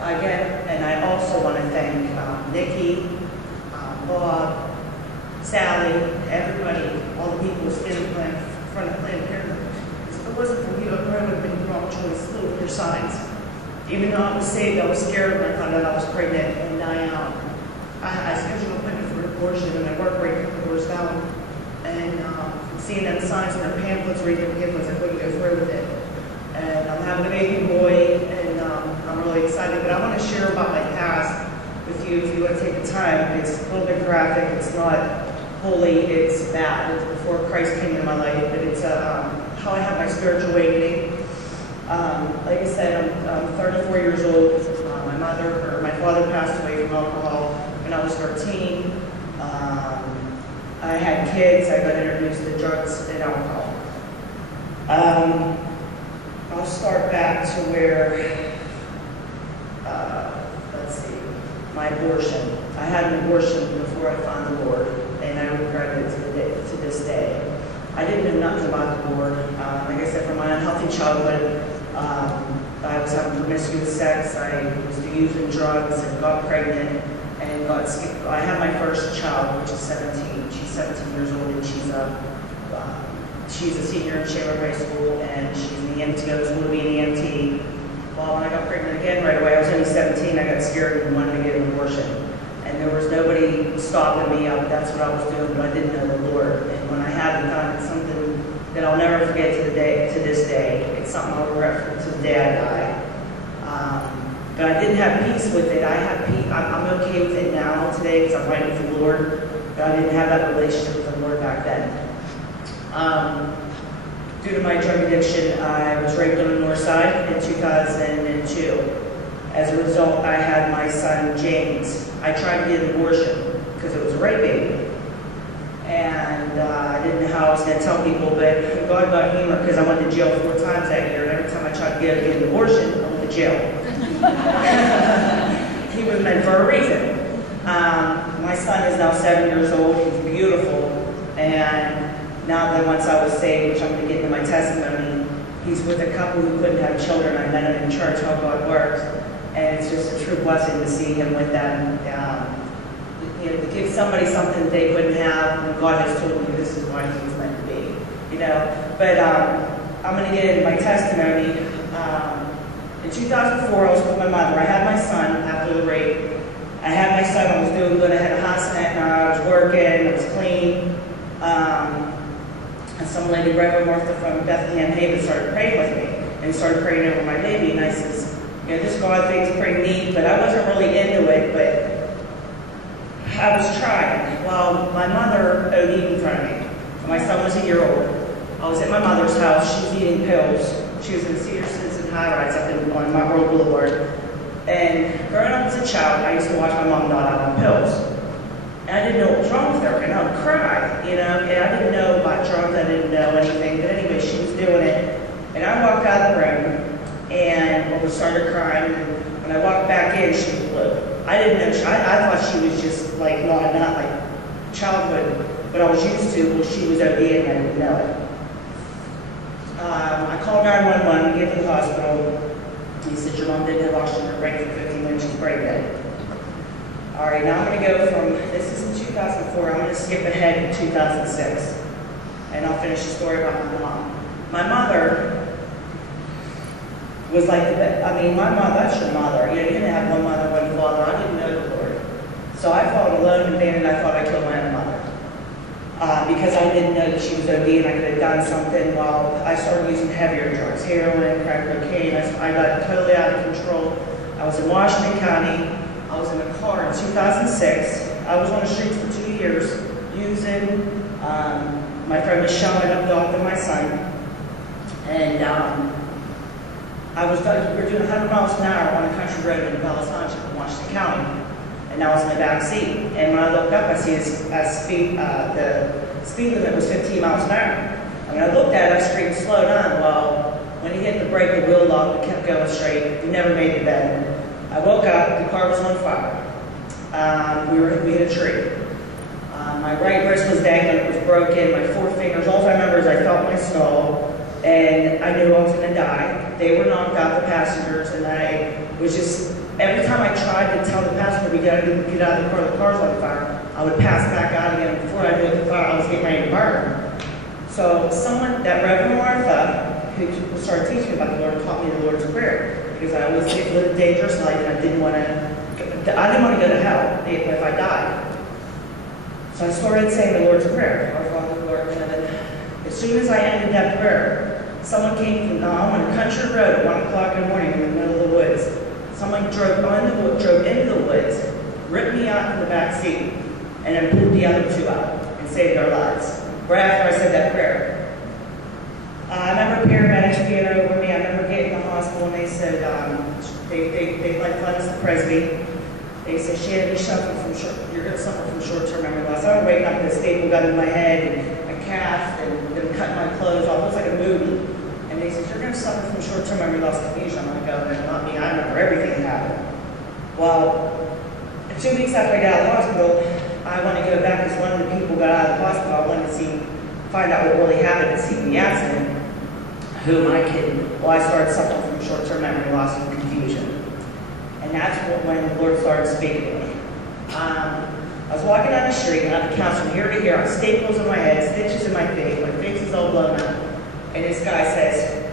Again, and I also want to thank Nikki, Bob, Sally, everybody, all the people who stood in front of Planned Parenthood. If it wasn't for you, I probably would have been the wrong choice. Look at your signs. Even though I was saved, I was scared when I found out I was pregnant, and I scheduled an appointment for an abortion, and I worked right at the doors down. And seeing them signs and their pamphlets, reading their pamphlets, I couldn't go through with it. And I'm having a baby boy, and I'm really excited. But I want to share about my past with you if you want to take the time. It's a little bit graphic. It's not holy. It's bad. It's before Christ came into my life, but it's how I had my spiritual awakening. Like I said, I'm 34 years old. My father passed away from alcohol when I was 13. I had kids. I got introduced to drugs and alcohol. I'll start back to where, let's see, my abortion. I had an abortion before I found the Lord, and I regret it to this day. I didn't know nothing about the Lord. Like I said, from my unhealthy childhood, I was having promiscuous sex. I was using drugs and got pregnant and I had my first child, which is 17. She's 17 years old, and she's a senior in Shannon High School, and she's in the EMT. I was going to be in the EMT. Well, when I got pregnant again right away, I was only 17. I got scared and wanted to get an abortion. And there was nobody stopping me. That's what I was doing, but I didn't know the Lord. And when I had done, it's something that I'll never forget to this day. It's something I'll regret to the day I die. But I didn't have peace with it. I have peace. I'm okay with it now today because I'm writing for the Lord. But I didn't have that relationship with the Lord back then. Due to my drug addiction, I was raped on the north side in 2002. As a result, I had my son, James. I tried to get an abortion because it was a rape baby. And I didn't know how I was going to tell people, but God got humor because I went to jail 4 times that year. And every time I tried to get an abortion, I went to jail. He was meant for a reason. My son is now 7 years old. He's beautiful. And now that once I was saved, which I'm going to get into my testimony, he's with a couple who couldn't have children. I met him in church, how God works. And it's just a true blessing to see him with them. To give somebody something that they couldn't have, when God has told me this is what he was meant to be. But I'm going to get into my testimony. In 2004, I was with my mother. I had my son after the rape. I had my son. I was doing good. I had a house net. I was working. I was clean. And some lady, Reverend Martha from Bethlehem Haven, started praying with me and started praying over my baby. And I says, this God thing's pretty neat, but I wasn't really into it. But I was trying. Well, my mother OD'd in front of me. My son was a year old. I was at my mother's house. She was eating pills. She was in Cedar Citizen High Rise up on my World Boulevard. And growing up as a child, I used to watch my mom nod out on pills. And I didn't know what was wrong with her, and I would cry, and I didn't know about drugs, I didn't know anything, but anyway, she was doing it. And I walked out of the room, and I started crying, and when I walked back in, she was blue. I didn't know, I thought she was just like not like childhood, what I was used to, well, she was ODing, and I didn't know it. I called 911, get to the hospital. He said, your mom didn't have oxygen in her brain for 15 minutes, she's brain dead. All right, now I'm going to go from, this is in 2004, I'm going to skip ahead to 2006. And I'll finish the story about my mom. My mother was like my mother, that's your mother. You didn't have one mother, one father. I didn't know the Lord. So I felt alone and abandoned. I thought I killed my own mother. Because I didn't know that she was OD and I could have done something. Well, I started using heavier drugs, heroin, crack cocaine. I got totally out of control. I was in Washington County. I was in a car in 2006. I was on the streets for 2 years using. My friend was Shannon up north with my son. And we were doing 100 miles an hour on a country road in Bellas Township in Washington County. And I was in the back seat. And when I looked up, I see the speed limit was 15 miles an hour. And when I looked at it, I screamed, slow down. Well, when he hit the brake, the wheel locked, we kept going straight. We never made the bend. I woke up, the car was on fire. We hit a tree. My right wrist was dangling, it was broken, my 4 fingers, all I remember is I felt my skull, and I knew I was going to die. they were knocked out, the passengers, and I was just, every time I tried to tell the passenger we gotta get out of the car's on fire, I would pass back out again. Before I knew it, the fire, I was getting ready to burn. So someone, that Reverend Martha, who started teaching me about the Lord, taught me the Lord's Prayer, because I always lived a dangerous life and I didn't want to go to hell if I died. So I started saying the Lord's Prayer. Our Father, Lord in heaven. As soon as I ended that prayer, someone came from on a country road at 1 o'clock in the morning in the middle of the woods. Someone drove into the woods, ripped me out from the back seat, and then pulled the other two out and saved our lives. Right after I said that prayer. I remember paramedics being over me. I remember getting in the hospital and they said, they like led us to Presby. They said, Shannon, you're going to suffer from short-term memory loss. I was waking up with a staple gun in my head and a cast and them cutting my clothes off. It was like a movie. And they said, you're going to suffer from short-term memory loss confusion. I'm like, oh, no, not me. I remember everything that happened. Well, 2 weeks after I got out of the hospital, I wanted to go back because one of the people got out of the hospital. I wanted to find out what really happened and see the accident. Who am I kidding? Well, I started suffering from short-term memory loss and confusion. And that's when the Lord started speaking to me. I was walking down the street and I had the counts from here to here. I had staples in my head, stitches in my face is all blown up. And this guy says,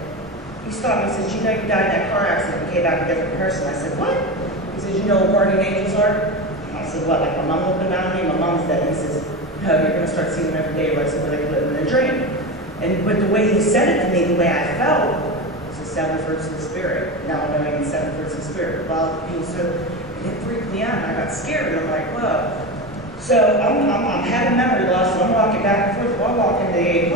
he stopped me and says, you know you died in that car accident and came back a different person. I said, what? He says, you know what guardian angels are? I said, what, like my mom opened out me? My mom's dead. And he says, no, you're going to start seeing them every day like something like living in a dream. But the way he said it to me, the way I felt, was the 7 fruits of the Spirit. Now I'm knowing the 7 fruits of the Spirit. Well, it freaked me out and I got scared. And I'm like, whoa. So I'm having memory loss and I'm walking back and forth. Well, I walk into the A+,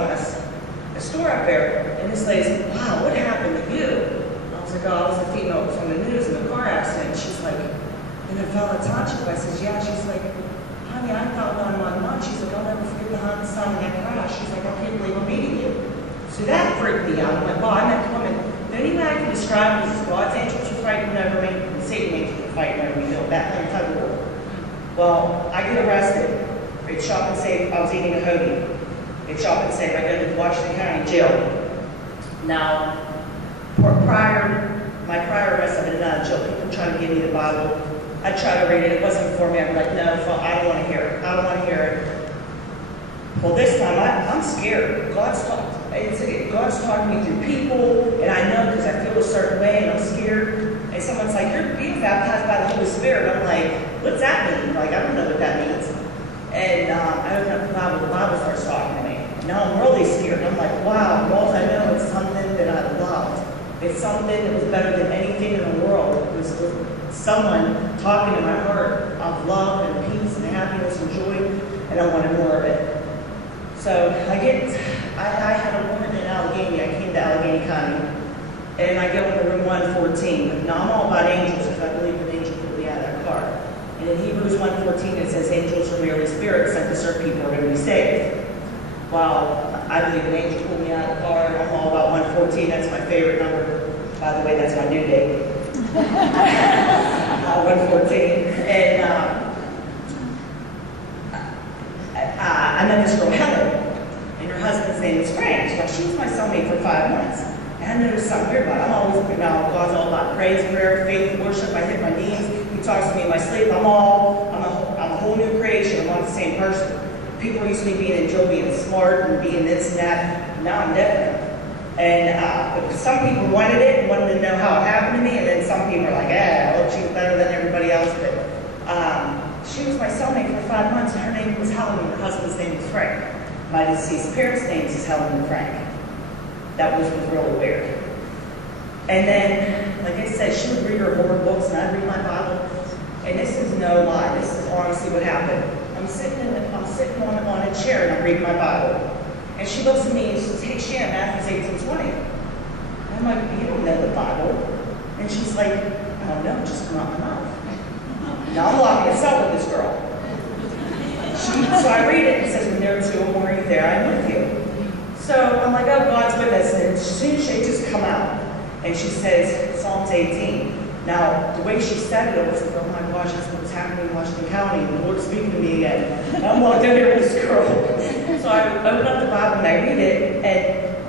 the store up there, and this lady said, wow, what happened to you? I was like, oh, I was a female from the news in the car accident. She's like, and it fell at Tancho. I says, yeah. She's like, honey, I thought 911. She's like, I'll never forget the sound of that crash. She's like, I can't believe I'm meeting you. So that freaked me out. I'm like, wow, I met the woman. The only way I can describe this is God's angels were fighting over me, and Satan angels were fighting over me. You know, that type of war. Well, I get arrested. They'd shop and save. I was eating a hoagie. They'd shop and save. I go to Washington County Jail. Now, my prior arrest, I've been out of jail. People trying to give me the Bible. I tried to read it. It wasn't for me. I'm like, no, I don't want to hear it. I don't want to hear it. Well, this time, I'm scared. God's talking me through people, and I know because I feel a certain way, and I'm scared. And someone's like, you're being baptized by the Holy Spirit. I'm like, what's that mean? Like, I don't know what that means. And I open up the Bible starts talking to me. Now I'm really scared. I'm like, wow, all I know is something that I loved. It's something that was better than anything in the world. It was someone talking to my heart of love and peace and happiness and joy, and I wanted more of it. So I had a woman in Allegheny. I came to Allegheny County, and I go into room 114. Now I'm all about angels because I believe an angel pulled me out of that car. And in Hebrews 1:14 it says angels are merely spirits sent to certain people are going to be saved. Well, I believe an angel pulled me out of the car, and I'm all about 114. That's my favorite number. By the way, that's my new date. 114. And I met this girl, Helen, and her husband's name is Frank. Well, she was my cellmate for 5 months. And I noticed something weird about it. I'm always, God's all about praise, prayer, faith, worship. I hit my knees. He talks to me in my sleep. I'm a whole new creation. I'm not the same person. People used to be being in jail, being smart and being this and that. Now I'm different. And some people wanted it and wanted to know how it happened to me, and then some people are like, well, she's better than everybody else. But she was my cellmate for 5 months, and her name was Helen, and her husband's name was Frank. My deceased parents' names is Helen and Frank. That was really weird. And then, like I said, she would read her horror books, and I'd read my Bible. And this is no lie. This is honestly what happened. I'm sitting on a chair, and I'm reading my Bible. And she looks at me and she says, hey, Shannon, Matthew 18:20. And I'm like, you don't know the Bible. And she's like, I don't know, just come out my mouth. Now I'm locking us up with this girl. So I read it, and it says, when there are two or more of you there, I'm with you. So I'm like, oh, God's with us. And as soon as she just come out, and she says, Psalms 18. Now, the way she said it was like, oh my gosh, that's what's happening in Washington County. And the Lord's speaking to me again. And I'm walking over here with this girl. So I open up the Bible and I read it, and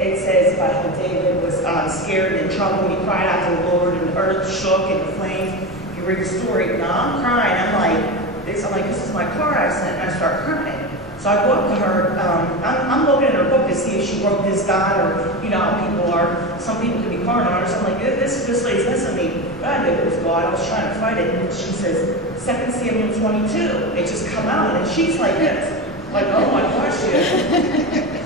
it says about how David was scared and in trouble, and he cried out to the Lord, and the earth shook and the flames. If you read the story, now I'm crying. I'm like, this is my car accident, and I start crying. So I go up to her. I'm looking at her book to see if she wrote this down, or you know how people are. Some people can be carnal, or something like this lady's missing me. But I knew it was God. I was trying to fight it, and she says 2 Samuel 22. It just come out, and she's like this, like, oh my gosh, yeah.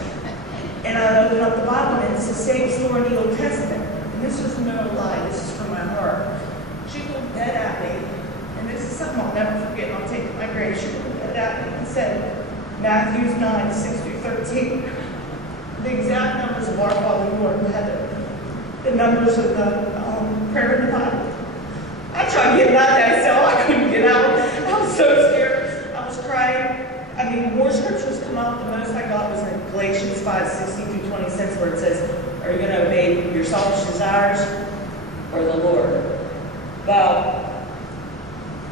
And I opened up the Bible, and it's the same story in the Old Testament. And this is no lie. This is from my heart. She looked dead at me, and this is something I'll never forget. And I'll take it to my grave. She looked dead at me and said, Matthew 9, 6 through 13. The exact numbers of our Father who art in heaven. The numbers of the prayer in the Bible. I tried to get out of that cell. I couldn't get out. I was so scared. I was crying. I mean, more scriptures come out. The most I got was in Galatians 5, 16 through 26, where it says, are you going to obey your selfish desires or the Lord? Well,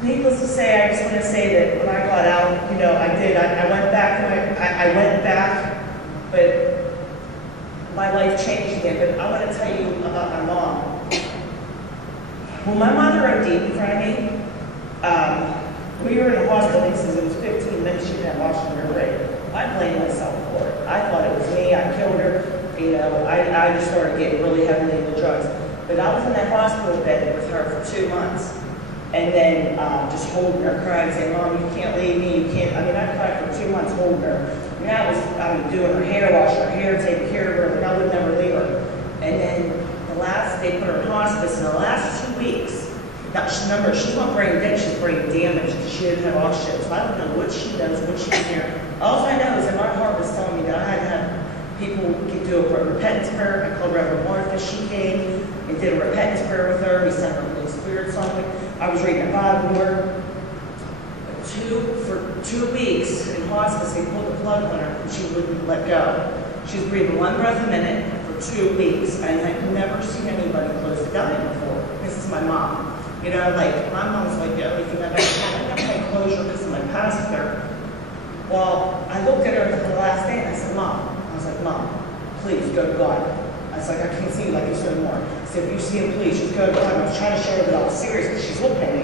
needless to say, I just want to say that when I got out, you know, I did. I went back. I went back, but my life changed again. But I want to tell you about my mom. When my mother OD'd in front of me, we were in the hospital since it was 15 minutes. She didn't wash her right. I blamed myself for it. I thought it was me. I killed her. You know, I just started getting really heavily into drugs. But I was in that hospital bed with her for 2 months. And then just holding her, crying, saying, Mom, you can't leave me, you can't. I mean, I cried for 2 months holding her. I mean, I was doing her hair, washing her hair, taking care of her, but I would never leave her. And then they put her in hospice in the last 2 weeks. Now, remember, she's not brain dead, she's brain damaged because she didn't have oxygen. So I don't know what she does when she's here. All I know is that my heart was telling me that I had to have people do a repentance prayer. I called Reverend Martha. She came and did a repentance prayer with her. We sent her a Holy Spirit song. I was reading the Bible to her. For 2 weeks in hospice, they pulled the plug on her and she wouldn't let go. She was breathing 1 breath a minute for 2 weeks, and I've never seen anybody close to dying before. This is my mom. You know, like, my mom's like the only thing I've ever had. I never had closure because of my pastor. Well, I looked at her the last day and I said, Mom. I was like, Mom, please go to God. I was like, I can't see you like this anymore. I said, if you see him, please, just go to God. I was trying to show her that I was serious because she's looking at me.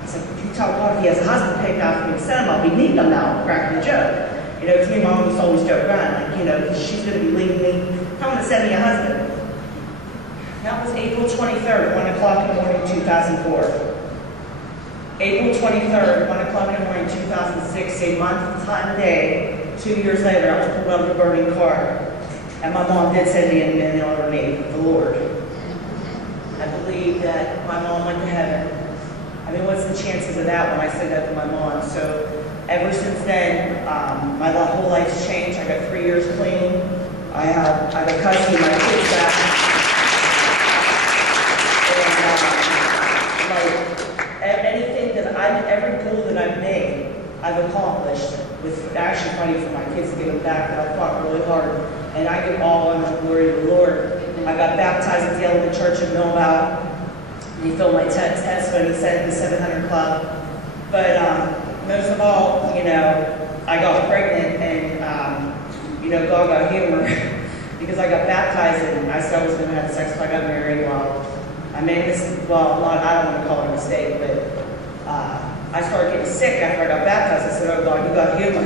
I said, if you tell God if he has a husband picked out for me to send him, I'll be needing him now, cracking a joke. You know, because me and Mom used to always joke around, like, you know, because she's going to be leaving me, coming to send me a husband. That was April 23rd, 1 o'clock in the morning, 2004. April 23rd, 1 o'clock in the morning, 2006, a month, time, day, 2 years later, I was pulled out of a burning car. And my mom did send me in the honor of me, the Lord. I believe that my mom went to heaven. I mean, what's the chances of that when I said that to my mom? So ever since then, my whole life's changed. I got 3 years clean. I have custody of my kids back. Every goal that I've made, I've accomplished with actually fighting for my kids to get them back, that I fought really hard. And I give all honor and glory to the Lord. I got baptized at the Element Church in Millville. He filmed my testimony, he said the 700 Club. But most of all, you know, I got pregnant and, you know, God got humor because I got baptized and I said I was going to have sex if I got married. Well, I made this, well, I don't want to call it a mistake, but I started getting sick after I got baptized. I said, oh God, you got humor.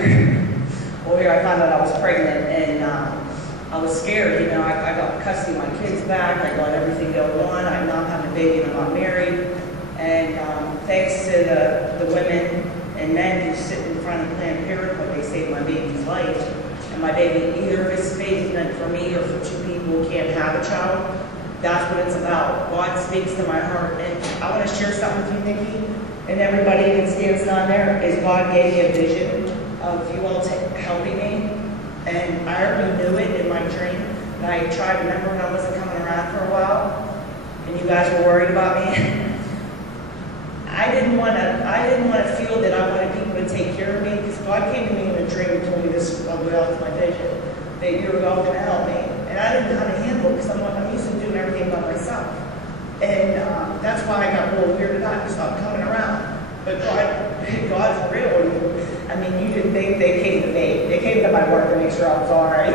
Well, here I found out I was pregnant, and I was scared. You know, I got custody of my kids back. I got everything going on. I'm not having a baby, and I'm not married. And thanks to the women and men who sit in front of Planned Parenthood, they saved my baby's life. And my baby, either of his baby's meant for me or for 2 people who can't have a child. That's what it's about. God speaks to my heart. And I want to share something with you, Nikki. And everybody that stands down there, is God gave me a vision of you all helping me. And I already knew it in my dream. And I tried to remember when I wasn't coming around for a while. And you guys were worried about me. I didn't want to feel that I wanted people to take care of me. Because God came to me in a dream and told me this was my vision. That you were all going to help me. And I didn't know how to handle it because I'm used to doing everything by myself. And that's why I got a little weirded out and stopped coming around. But God's real. I mean, they came to me. They came to my work to make sure I was all right.